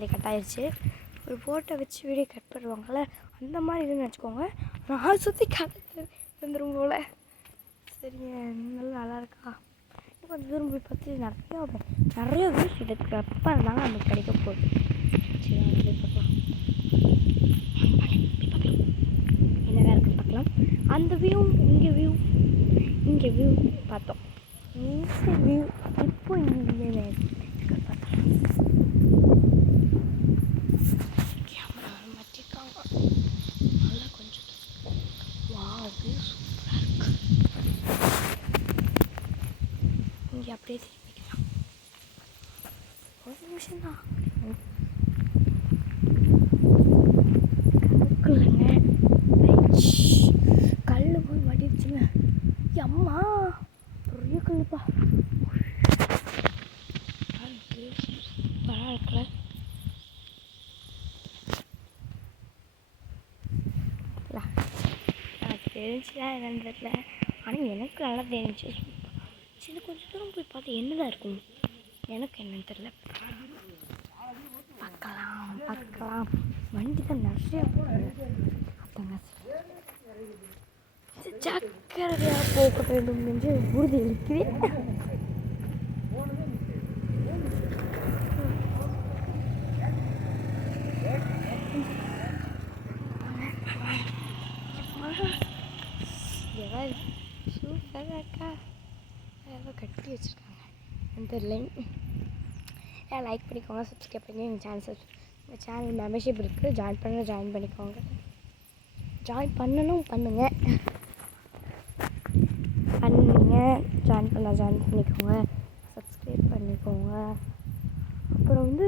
பாதி கட் ஆயிடுச்சு ஒரு ஃபோட்டோ வச்சு வீடியோ கட் பண்ணுவாங்கள்ல அந்த மாதிரி இதுன்னு வச்சுக்கோங்க. நான் சுற்றி காட்டு வந்துடும் போல். சரிங்க நல்லா நல்லா இருக்கா இன்னும் கொஞ்சம் தூரம் போய் பார்த்து நிறையா நிறைய வியூஸ் கிடைக்கு அப்போ இருந்தாங்க நமக்கு கிடைக்க போகுது. சரி போய் பார்க்கலாம். என்ன பார்க்கலாம். என்னதான் இருக்குன்னு பார்க்கலாம். அந்த வியூ இங்கே வியூ இங்கே வியூ பார்த்தோம். இந்த வியூ இப்போ இங்கே பார்த்தோம் கேமரா மாட்டிருக்காங்க நல்லா கொஞ்சம் வா வியூ சூப்பராக இருக்கு இங்கே அப்படியே திரும்பிக்கலாம் ஒரு நிமிஷம் தான் கல்லுங்க கல் போய் மாட்டிருச்சுங்க அம்மா பெரிய கல்லுப்பா சூப்பராக இருக்குல்ல என்னன்னு தெரியல ஆனால் எனக்கு நல்லா தெரிஞ்சு சரி கொஞ்சம் தூரம் போய் பார்த்து என்னதான் இருக்கும்? எனக்கு என்னன்னு தெரியல. பார்க்கலாம் பார்க்கலாம். வண்டி தான் நிறைய போகுது. அதாங்க ஜாக்கிரதையாக போக வேண்டும் என்று உறுதி இருக்கிறேன் எதாவது சூப்பராக இருக்கா ஏதோ வச்சுருக்காங்க. அந்த லைன் ஏன் லைக் பண்ணிக்கோங்க சப்ஸ்கிரைப் பண்ணி எங்கள் சேனல் சப்ஸ் எங்கள் சேனல் மெம்பர்ஷிப் இருக்குது ஜாயின் பண்ண ஜாயின் பண்ணிக்கோங்க. ஜாயின் பண்ணணும் பண்ணுங்க. பண்ணுங்க. ஜாயின் பண்ண ஜாயின் பண்ணிக்கோங்க. சப்ஸ்கிரைப் பண்ணிக்கோங்க. அப்புறம் வந்து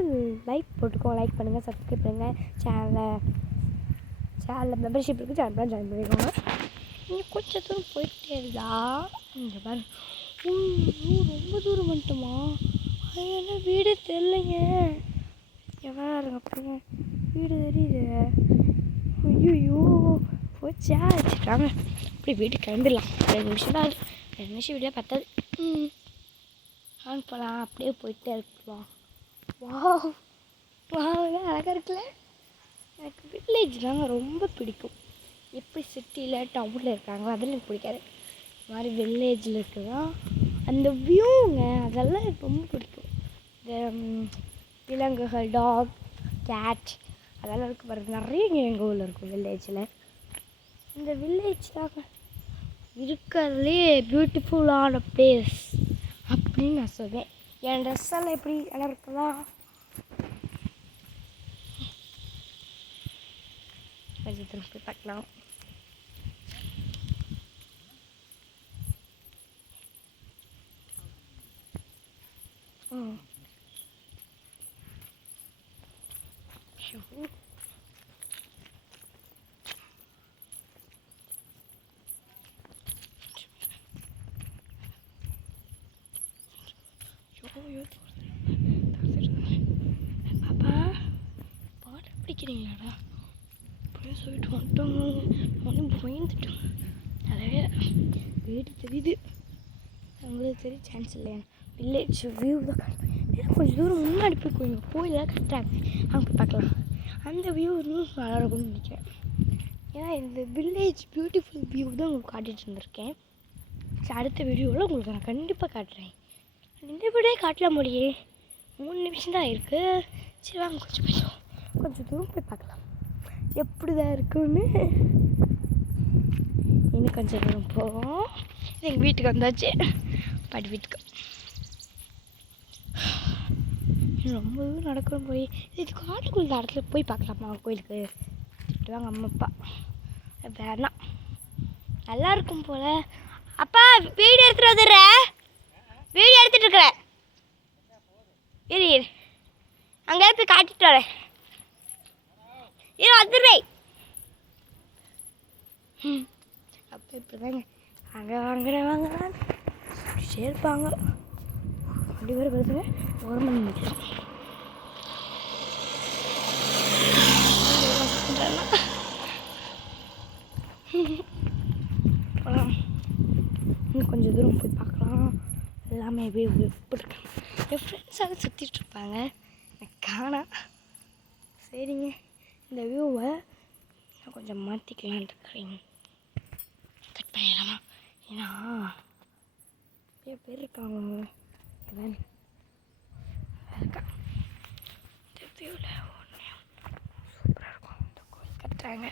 லைக் போட்டுக்கோங்க. லைக் பண்ணுங்கள் சப்ஸ்கிரைப் பண்ணுங்கள் சேனலை சேனலில் மெம்பர்ஷிப் இருக்குது ஜாயின் பண்ண ஜாயின் பண்ணிக்கோங்க. நீங்கள் கொஞ்சம் தூரம் போயிட்டே இருந்தா இங்கே மாதிரி ரொம்ப தூரம் வந்துட்டோமா? அதனால வீடு தெரிலங்க எவ்வளோ இருங்க பாருங்க வீடு தெரியுது. ஐயோ போச்சா? வச்சுட்டாங்க இப்படி வீட்டுக்கு கிளம்பிடலாம். ரெண்டு நிமிஷம் தான் ஆகுது. ரெண்டு நிமிஷம் வீடியோ பத்தாது. ம். ஆன் போகலாம் அப்படியே போயிட்டே இருக்கலாம் வா வா அழகாக இருக்குல்ல? எனக்கு வில்லேஜ் தாங்க ரொம்ப பிடிக்கும். எப்படி சிட்டியில் டவுனில் இருக்காங்களோ அதெல்லாம் எனக்கு பிடிக்காது. இந்த மாதிரி வில்லேஜில் இருக்குதான் அந்த வியூங்க அதெல்லாம் எனக்கு ரொம்ப பிடிக்கும். இந்த விலங்குகள் டாக் கேட் அதெல்லாம் இருக்க பாருங்க நிறைய இங்கே எங்கள் ஊரில் இருக்கும் வில்லேஜில் இந்த வில்லேஜ் தாங்க. இருக்கிறதுலே பியூட்டிஃபுல்லான பிளேஸ் அப்படின்னு நான் சொல்வேன். என் ட்ரெஸ் எல்லாம் எப்படி நல்லா இருக்குதா? கொஞ்சம் தூரம் பார்க்கலாம். ம். பாப்பா பாட்டு பிடிக்கிறீங்களாடா அப்படியே சொல்லிட்டு வந்துட்டோம் மணி பயந்துட்டோம் நிறைய வீடு தெரியுது உங்களுக்கு தெரிய சான்ஸ் இல்லையா வில்லேஜ் வியூ தான் காட்டுறேன். ஏன்னா கொஞ்சம் தூரம் முன்னாடி போய் கொஞ்சம் கோயிலாக கட்டுறாங்க. அங்கே போய் பார்க்கலாம். அந்த வியூ இன்னும் நல்லா இருக்கும்னு நினைக்கிறேன். ஏன்னா இந்த வில்லேஜ் பியூட்டிஃபுல் வியூ தான் உங்களுக்கு காட்டிகிட்டு இருந்திருக்கேன். சரி, அடுத்த வீடியோவில் உங்களுக்கு நான் கண்டிப்பாக காட்டுறேன். இந்த வீடியோ காட்டல முடியே மூணு நிமிஷம் தான் இருக்குது சரி வாங்க கொஞ்சம் கொஞ்சம். கொஞ்சம் தூரம் போய் பார்க்கலாம். எப்படி தான் இருக்குன்னு இன்னும் கொஞ்சம் தூரம் போவோம். எங்கள் வீட்டுக்கு வந்தாச்சு. பாட்டி வீட்டுக்கு. ரொம்ப தூரம் நடக்கணும் போய். இது காட்டுக்குள்ள இடத்துல போய் பார்க்கலாமா? கோயிலுக்கு. திட்டுவாங்க அம்மா அப்பா. வேணாம் நல்லா இருக்கும் போல. அப்பா வீடியோ எடுத்துகிட்டு வந்துடுற? வீடியோ எடுத்துட்டு இருக்கிற? இரு இரு. அங்கே போய் காட்டிட்டு வரேன். இரு வந்துடுறேன் அப்போ இப்படி தாங்க அங்கே வாங்குறேன் வாங்குறேன் சேர்ப்பாங்க இருப்பாங்க. அப்படி வர வருது ஒரு மணி நிமிஷம். இன்னும் கொஞ்சம் தூரம் போய் பார்க்கலாம். எல்லாமே எப்படி எப்படி இருக்காங்க என் ஃப்ரெண்ட்ஸாக சுற்றிட்டு இருப்பாங்க. எனக்கு காணா. சரிங்க. இந்த வியூவை நான் கொஞ்சம் மாற்றிக்கலான் இருக்கிறேன். கட் பண்ணிடலாமா? ஏன்னா நிறைய பேர் இருக்காங்க. இவன் இருக்கா இந்த வியூவில் ஒன்று சூப்பராக இருக்கும் இந்த கோயில் கட்டுறாங்க